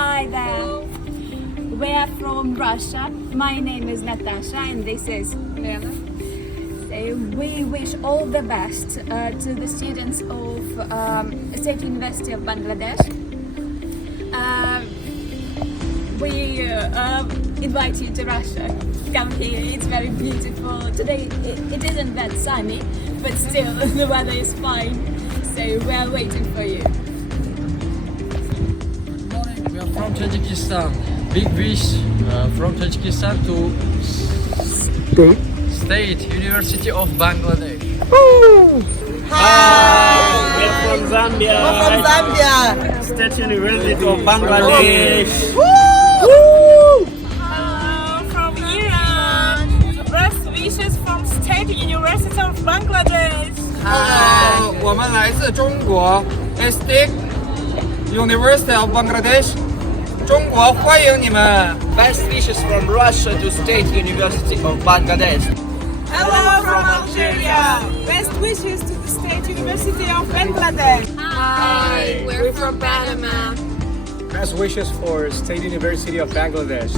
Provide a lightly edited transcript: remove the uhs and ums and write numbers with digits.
Hi there. We are from Russia. My name is Natasha and this is Lena. So we wish all the best to the students of State University of Bangladesh. We invite you to Russia. Come here, it's very beautiful. Today it isn't that sunny, but still the weather is fine. So we are waiting for you. Good morning. We are from Tajikistan. Big wish from Tajikistan to State University of Bangladesh. Hi, we are from Zambia. We're from Zambia. State University of Bangladesh. Hello from Iran. Best wishes from State University of Bangladesh. 我们来自中国 State University of Bangladesh，中国欢迎你们。 Best wishes from Russia to State University of Bangladesh. Hello from Algeria. Best wishes to the State University of Bangladesh. Hi, we're from Panama. Best wishes for State University of Bangladesh.